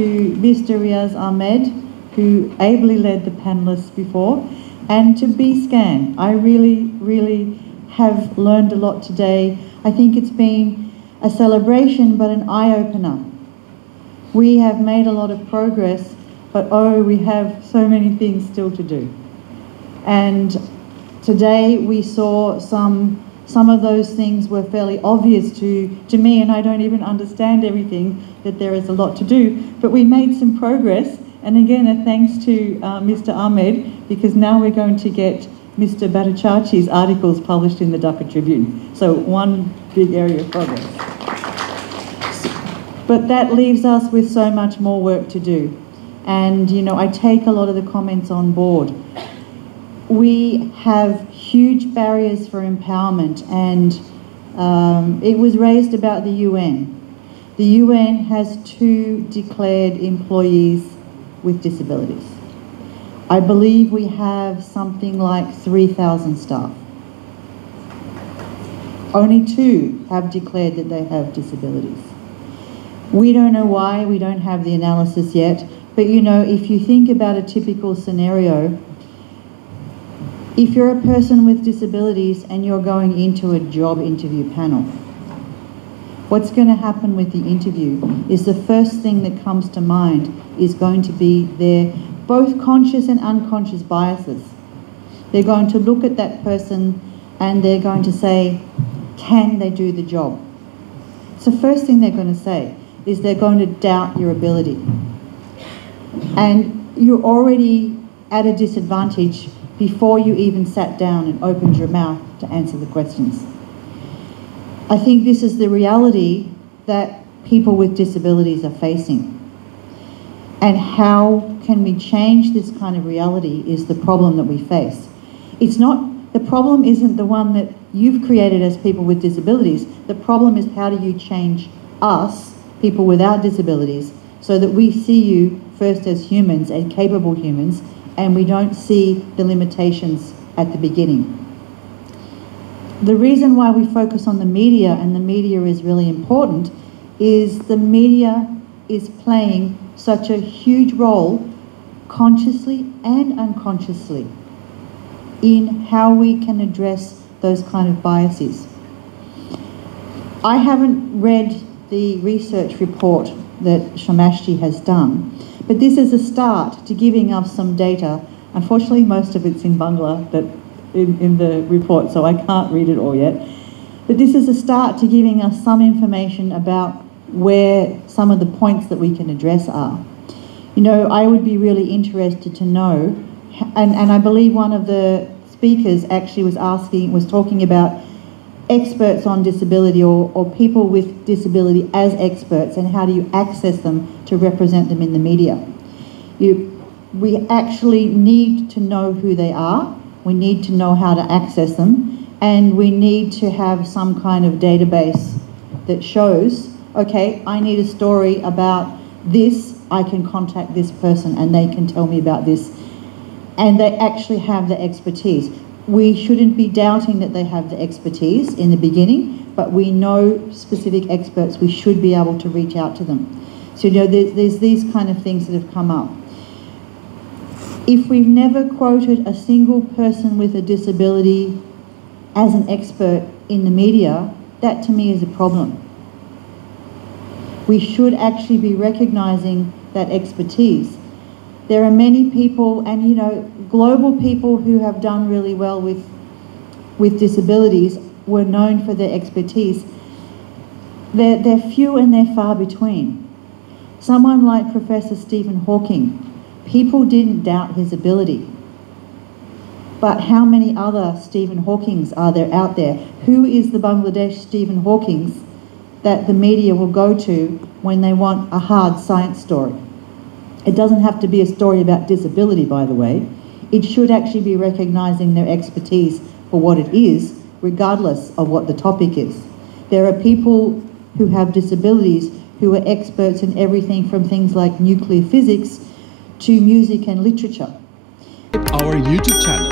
to Mr. Riaz Ahmed, who ably led the panellists before, and to B-Scan. I really have learned a lot today. I think it's been a celebration, but an eye-opener. We have made a lot of progress, but oh, we have so many things still to do. And today we saw some of those things were fairly obvious to me, and I don't even understand everything, that there is a lot to do, but we made some progress. And again, a thanks to Mr. Ahmed, because now we're going to get Mr. Bhattacharjee articles published in the Dhaka Tribune. So one big area of progress. But that leaves us with so much more work to do. And, you know, I take a lot of the comments on board. We have huge barriers for empowerment, and it was raised about the UN. The UN has 2 declared employees with disabilities. I believe we have something like 3,000 staff. Only 2 have declared that they have disabilities. We don't know why, we don't have the analysis yet, but you know, if you think about a typical scenario, if you're a person with disabilities and you're going into a job interview panel, what's going to happen with the interview is the first thing that comes to mind is going to be their both conscious and unconscious biases. They're going to look at that person and they're going to say, can they do the job? So first thing they're going to say is they're going to doubt your ability. And you're already at a disadvantage before you even sat down and opened your mouth to answer the questions. I think this is the reality that people with disabilities are facing. And how can we change this kind of reality is the problem that we face. It's not, the problem isn't the one that you've created as people with disabilities. The problem is, how do you change us, people without disabilities, so that we see you first as humans and capable humans, and we don't see the limitations at the beginning. The reason why we focus on the media, and the media is really important, is the media is playing such a huge role, consciously and unconsciously, in how we can address those kind of biases. I haven't read the research report that Shamashji has done, but this is a start to giving us some data. Unfortunately, most of it's in Bangla in the report, so I can't read it all yet. But this is a start to giving us some information about where some of the points that we can address are. You know, I would be really interested to know, and I believe one of the speakers actually was talking about experts on disability, or people with disability as experts, and how do you access them to represent them in the media. We actually need to know who they are, we need to know how to access them, and we need to have some kind of database that shows, okay, I need a story about this, I can contact this person and they can tell me about this, and they actually have the expertise. We shouldn't be doubting that they have the expertise in the beginning, but we know specific experts, we should be able to reach out to them. So, you know, there's these kind of things that have come up. If we've never quoted a single person with a disability as an expert in the media, that to me is a problem. We should actually be recognising that expertise. There are many people, and you know, global people who have done really well with disabilities were known for their expertise. They're few and they're far between. Someone like Professor Stephen Hawking, people didn't doubt his ability. But how many other Stephen Hawkings are there out there? Who is the Bangladesh Stephen Hawkings that the media will go to when they want a hard science story? It doesn't have to be a story about disability, by the way. It should actually be recognising their expertise for what it is, regardless of what the topic is. There are people who have disabilities who are experts in everything from things like nuclear physics to music and literature. Our YouTube channel.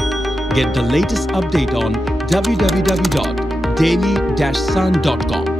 Get the latest update on www.daily-sun.com.